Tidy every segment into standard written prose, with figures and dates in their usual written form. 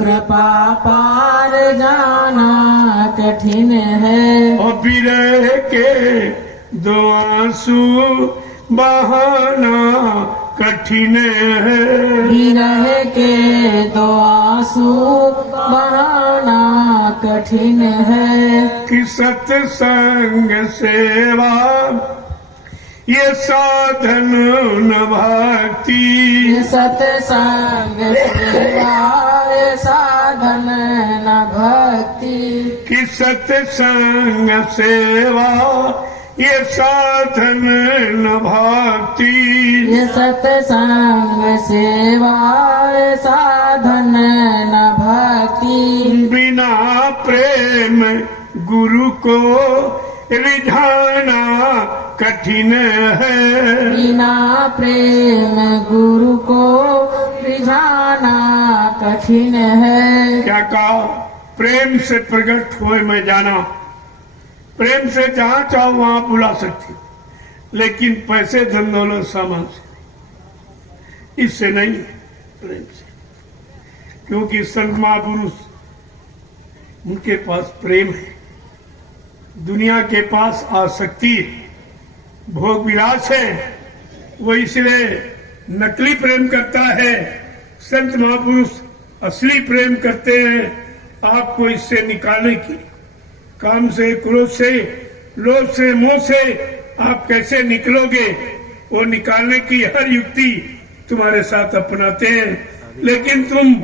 कृपा पार जाना कठिन है। और विरह के दो आंसू बहाना कठिन है। विरह के दो आंसू बहाना कठिन है। कि सत्संग सेवा ये साधन न भक्ति। सत्संग सेवा ये साधन न भक्ति। कि सत्संग सेवा ये साधन न भक्ति। ये सत्संग सेवा ये साधन न भक्ति। बिना प्रेम गुरु को रिझाना कठिन है। बिना प्रेम गुरु को रिझाना कठिन है। क्या कहा? प्रेम से प्रकट हुए मैं जाना। प्रेम से जहां चाहो वहां बुला सकती, लेकिन पैसे धन दौलत सामान से नहीं, इससे नहीं, प्रेम से। क्योंकि संत महापुरुष उनके पास प्रेम है, दुनिया के पास आसक्ति भोग विलास है, वो इसलिए नकली प्रेम करता है। संत महापुरुष असली प्रेम करते हैं, आपको इससे निकालने की। काम से, क्रोध से, लोभ से, मोह से आप कैसे निकलोगे, वो निकालने की हर युक्ति तुम्हारे साथ अपनाते हैं, लेकिन तुम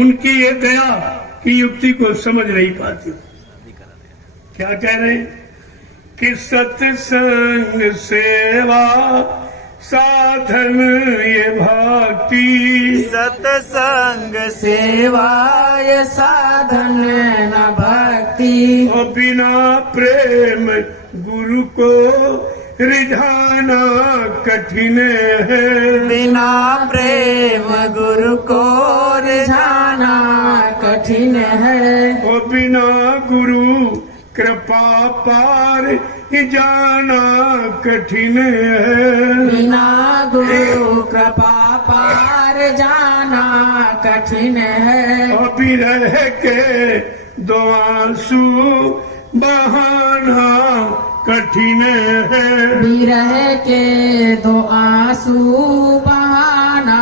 उनकी ये दया की युक्ति को समझ नहीं पाती हो। क्या कह रहे हैं? कि सत्संग सेवा साधन ये भक्ति। सत्संग सेवा ये साधन न भक्ति। और बिना प्रेम गुरु को रिझाना कठिन है। बिना प्रेम गुरु को रिझाना कठिन है। और बिना गुरु कृपा पार जाना कठिन है। बिना गुरु कृपा पार जाना कठिन है। और विरह के दो आंसू बहाना कठिन है। विरह के दो आंसू बहाना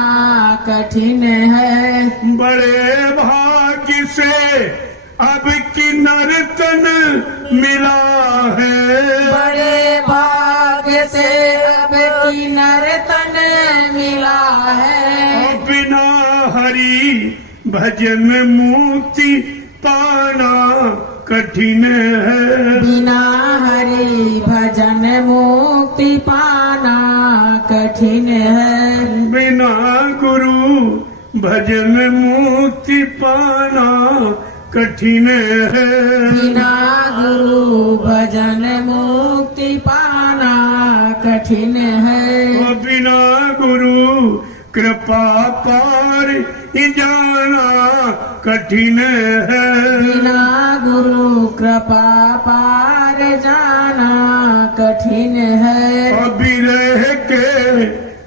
कठिन है। बड़े भाग्य से अब किन्नर तन मिला है। बड़े भाग्य से अब किन्नर तन मिला है। और बिना हरि भजन मुक्ति पाना कठिन है। बिना हरि भजन मुक्ति पाना कठिन है। बिना गुरु भजन मुक्ति पाना कठिन है। बिना गुरु भजन मुक्ति पाना कठिन है। और बिना गुरु कृपा पार जाना कठिन है। बिना गुरु कृपा पार जाना कठिन है। और विरह के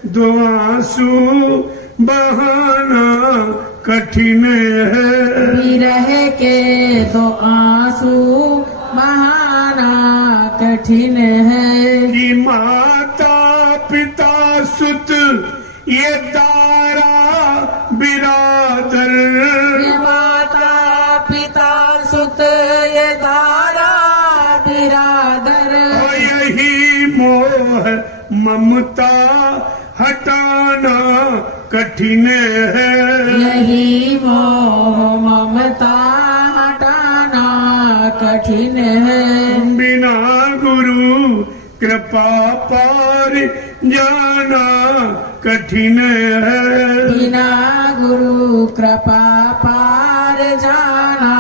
दो आंसू बहाना कठिन है। विरह के दो आंसू बहाना कठिन है। कि माता पिता सुत ये दारा बिरादर। ये माता पिता सुत ये दारा बिरादर। और यही मोह ममता हटाना कठिन है। यही मोह ममता हटाना कठिन है। बिना गुरु कृपा पार जाना कठिन है। बिना गुरु कृपा पार जाना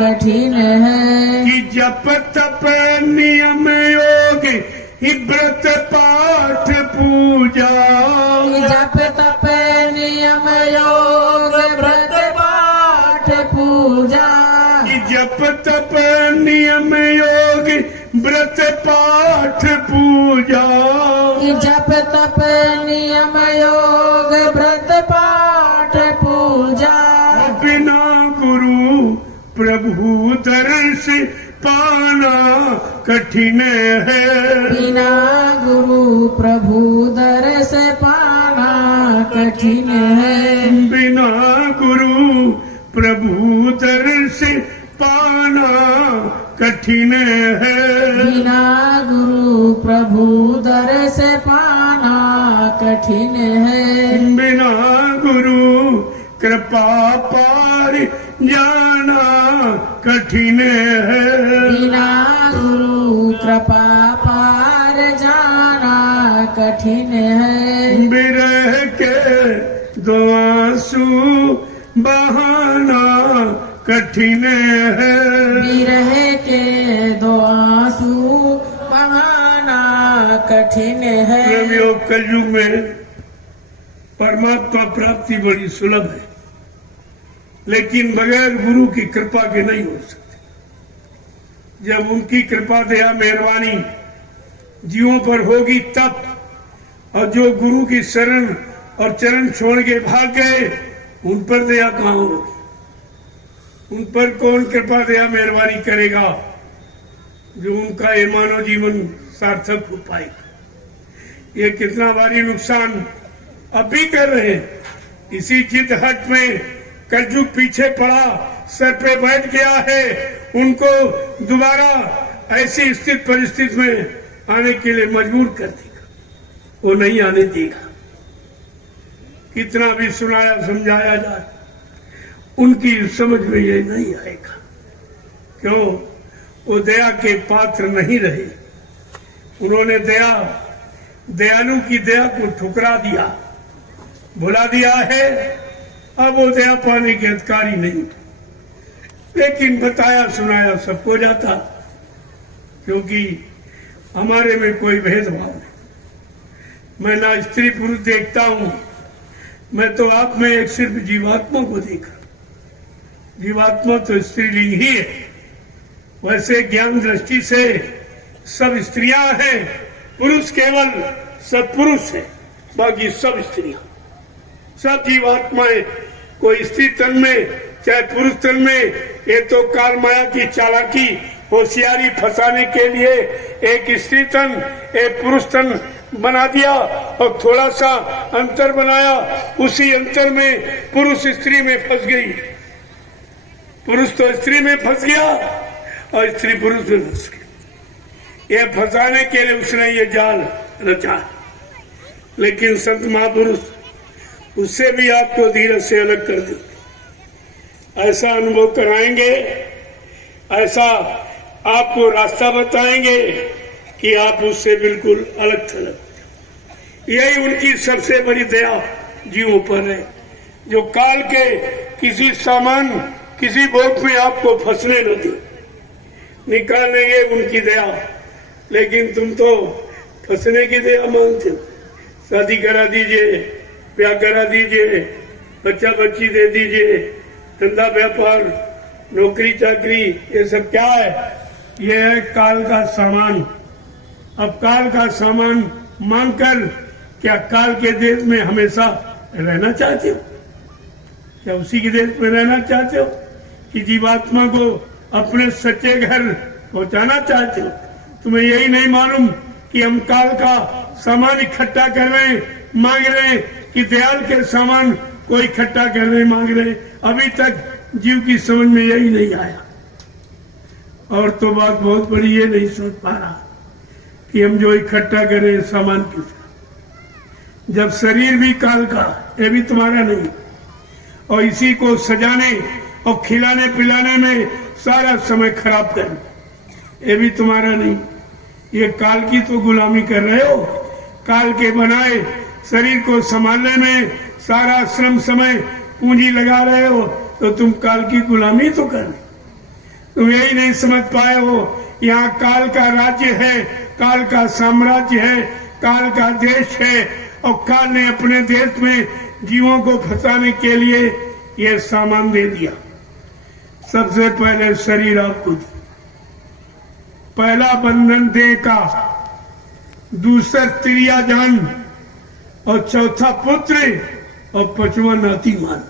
कठिन है। कि जप तप नियम योग ही व्रत पाठ पूजा। जप तप नियम योग व्रत पाठ पूजा। कि जप तप नियम योग व्रत पाठ पूजा। जप तप नियम योग व्रत पाठ पूजा। बिना प्रभु दर्श पाना कठिन है। बिना गुरु प्रभु दर्श पाना कठिन है। बिना गुरु प्रभु दर्श पाना कठिन है। बिना गुरु प्रभु दर्श पाना कठिन है। बिना गुरु कृपा पार जाना कठिन है। बिना गुरु कृपा पार जाना कठिन है। बिरह के दो आंसू बहाना कठिन है। विरह के दो आंसू बहाना कठिन है। प्रेमियों, कलयुग में परमात्मा प्राप्ति बड़ी सुलभ है, लेकिन बगैर गुरु की कृपा के नहीं हो सकती। जब उनकी कृपा दया मेहरबानी जीवों पर होगी तब, और जो गुरु की शरण और चरण छोड़ के भाग गए उन पर दया कहां होगी? उन पर कौन कृपा दया मेहरबानी करेगा जो उनका ये मानव जीवन सार्थक हो पाएगा? ये कितना भारी नुकसान अब भी कर रहे हैं। इसी जिद हट में कलयुग पीछे पड़ा, सर पे बैठ गया है। उनको दोबारा ऐसी स्थित परिस्थिति में आने के लिए मजबूर कर देगा, वो नहीं आने देगा। कितना भी सुनाया समझाया जाए, उनकी समझ में ये नहीं आएगा। क्यों? वो दया के पात्र नहीं रहे। उन्होंने दयालु की दया को ठुकरा दिया, भुला दिया है। अब वो दया पाने के अधिकारी नहीं, लेकिन बताया सुनाया सबको जाता, क्योंकि हमारे में कोई भेदभाव नहीं। मैं ना स्त्री पुरुष देखता हूं, मैं तो आप में एक सिर्फ जीवात्मा को देखा। जीवात्मा तो स्त्रीलिंग ही है। वैसे ज्ञान दृष्टि से सब स्त्रियां हैं, पुरुष केवल सत्पुरुष है, बाकी सब स्त्रियां, सब जीवात्माएं। कोई स्त्री तन में चाहे पुरुष तन में, ये तो काल माया की चालाकी होशियारी फंसाने के लिए एक स्त्री तन एक पुरुष तन बना दिया और थोड़ा सा अंतर बनाया। उसी अंतर में पुरुष स्त्री में फंस गई, पुरुष तो स्त्री में फंस गया और स्त्री पुरुष में फंस गई। ये फंसाने के लिए उसने ये जाल रचा। लेकिन संत महापुरुष उससे भी आपको धीरज से अलग कर देंगे, ऐसा अनुभव कराएंगे, ऐसा आपको रास्ता बताएंगे कि आप उससे बिल्कुल अलग थलग। यही उनकी सबसे बड़ी दया जीवों पर है, जो काल के किसी सामान किसी बोट में आपको फंसने न दे, निकालेंगे उनकी दया। लेकिन तुम तो फंसने की दया मांगते हो। शादी करा दीजिए, ब्याह करा दीजिए, बच्चा बच्ची दे दीजिए, धंधा व्यापार नौकरी चाकरी, ये सब क्या है? ये है काल का सामान। अब काल का सामान मांगकर क्या काल के देश में हमेशा रहना चाहते हो? क्या उसी के देश में रहना चाहते हो कि जीवात्मा को अपने सच्चे घर पहुंचाना चाहते हो? तुम्हें यही नहीं मालूम कि हम काल का सामान इकट्ठा कर रहे हैं, मांग रहे हैं, कि दयाल के सामान को इकट्ठा कर रहे मांग रहे? अभी तक जीव की समझ में यही नहीं आया। और तो बात बहुत बड़ी, ये नहीं सोच पा रहा कि हम जो इकट्ठा करें सामान किसका, जब शरीर भी काल का, ये भी तुम्हारा नहीं, और इसी को सजाने और खिलाने पिलाने में सारा समय खराब करना, ये भी तुम्हारा नहीं। ये काल की तो गुलामी कर रहे हो। काल के बनाए शरीर को संभालने में सारा श्रम समय पूंजी लगा रहे हो, तो तुम काल की गुलामी तो कर रहे। तुम यही नहीं समझ पाए हो, यहाँ काल का राज्य है, काल का साम्राज्य है, काल का देश है, और काल ने अपने देश में जीवों को फंसाने के लिए ये सामान दे दिया। सबसे पहले शरीर आपको दिया, पहला बंधन देह का, दूसरा त्रियाजान, और चौथा पुत्र, और पांचवा नाती मान।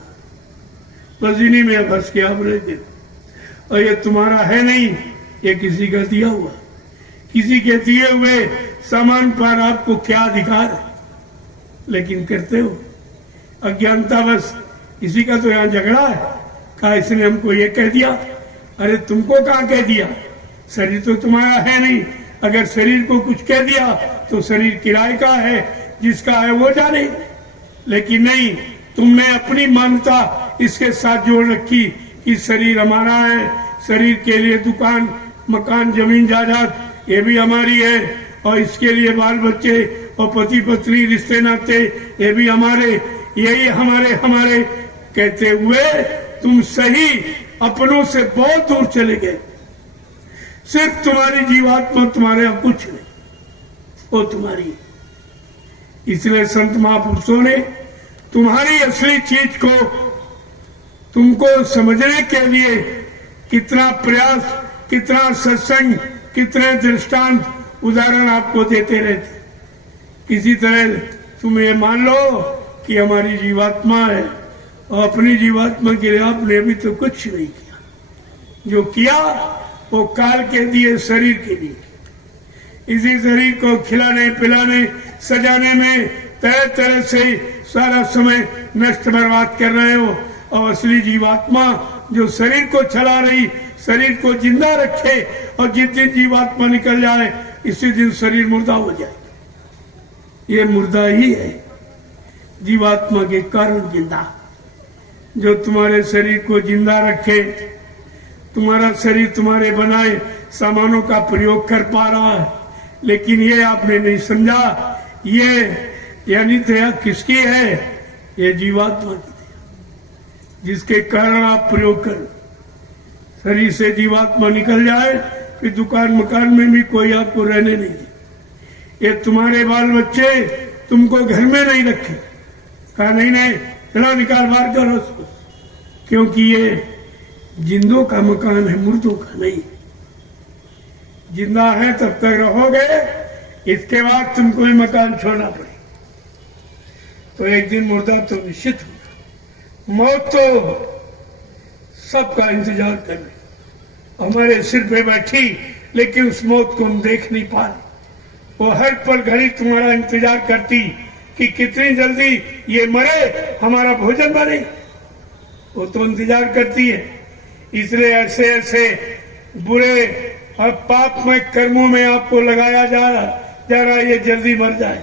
बस इन्हीं में बस के आप रहते। और ये तुम्हारा है नहीं, ये किसी का दिया हुआ। किसी के दिए हुए सामान पर आपको क्या अधिकार है, लेकिन करते हो अज्ञानता बस। किसी का तो यहां झगड़ा है, कहा इसने हमको ये कह दिया। अरे तुमको कहाँ कह दिया? शरीर तो तुम्हारा है नहीं। अगर शरीर को कुछ कह दिया तो शरीर किराए का है, जिसका है वो जाने। लेकिन नहीं, तुमने अपनी मान्यता इसके साथ जोड़ रखी कि शरीर हमारा है, शरीर के लिए दुकान मकान जमीन जायदाद ये भी हमारी है, और इसके लिए बाल बच्चे और पति पत्नी रिश्ते नाते ये भी हमारे, यही हमारे हमारे कहते हुए तुम सही अपनों से बहुत दूर चले गए। सिर्फ तुम्हारी जीवात्मा तुम्हारे यहाँ कुछ नहीं, वो तुम्हारी। इसलिए संत महापुरुषों ने तुम्हारी असली चीज को तुमको समझने के लिए कितना प्रयास, कितना सत्संग, कितने दृष्टांत उदाहरण आपको देते रहते। किसी तरह तुम ये मान लो कि हमारी जीवात्मा है, और अपनी जीवात्मा के लिए आपने अभी तो कुछ नहीं किया। जो किया वो काल के दिए शरीर के लिए। इसी शरीर को खिलाने पिलाने सजाने में तरह तरह से सारा समय नष्ट बर्बाद कर रहे हो, और असली जीवात्मा जो शरीर को चला रही, शरीर को जिंदा रखे, और जिस दिन जीवात्मा निकल जाए इसी दिन शरीर मुर्दा हो जाए। ये मुर्दा ही है, जीवात्मा के कारण जिंदा। जो तुम्हारे शरीर को जिंदा रखे, तुम्हारा शरीर तुम्हारे बनाए सामानों का प्रयोग कर पा रहा है, लेकिन ये आपने नहीं समझा। ये यानी दया किसकी है? ये जीवात्मा की दया, जिसके कारण आप प्रयोग कर। शरीर से जीवात्मा निकल जाए फिर दुकान मकान में भी कोई आपको रहने नहीं दे। ये तुम्हारे बाल बच्चे तुमको घर में नहीं रखे, कहा नहीं नहीं चलो निकाल बाहर करो उसको, क्योंकि ये जिंदों का मकान है, मुर्दों का नहीं। जिंदा है तब तक रहोगे, इसके बाद तुमको ही मकान छोड़ना पड़ेगा। तो एक दिन मुर्दा तो निश्चित होगा। मौत तो सबका इंतजार कर रही, हमारे सिर पे बैठी, लेकिन उस मौत को हम देख नहीं पा रहे। वो हर पल घड़ी तुम्हारा इंतजार करती कि कितनी जल्दी ये मरे, हमारा भोजन बने। वो तो इंतजार करती है। इसलिए ऐसे ऐसे बुरे और पापमय कर्मों में आपको लगाया जा रहा ये जल्दी मर जाए,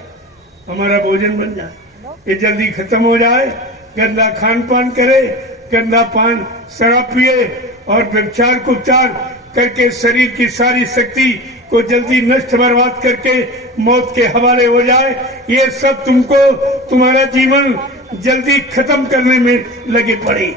हमारा भोजन बन जाए, ये जल्दी खत्म हो जाए। गंदा खान पान करे, गंदा पान शराब पिए, और व्यभिचार कुचार करके शरीर की सारी शक्ति को जल्दी नष्ट बर्बाद करके मौत के हवाले हो जाए। ये सब तुमको तुम्हारा जीवन जल्दी खत्म करने में लगे पड़े।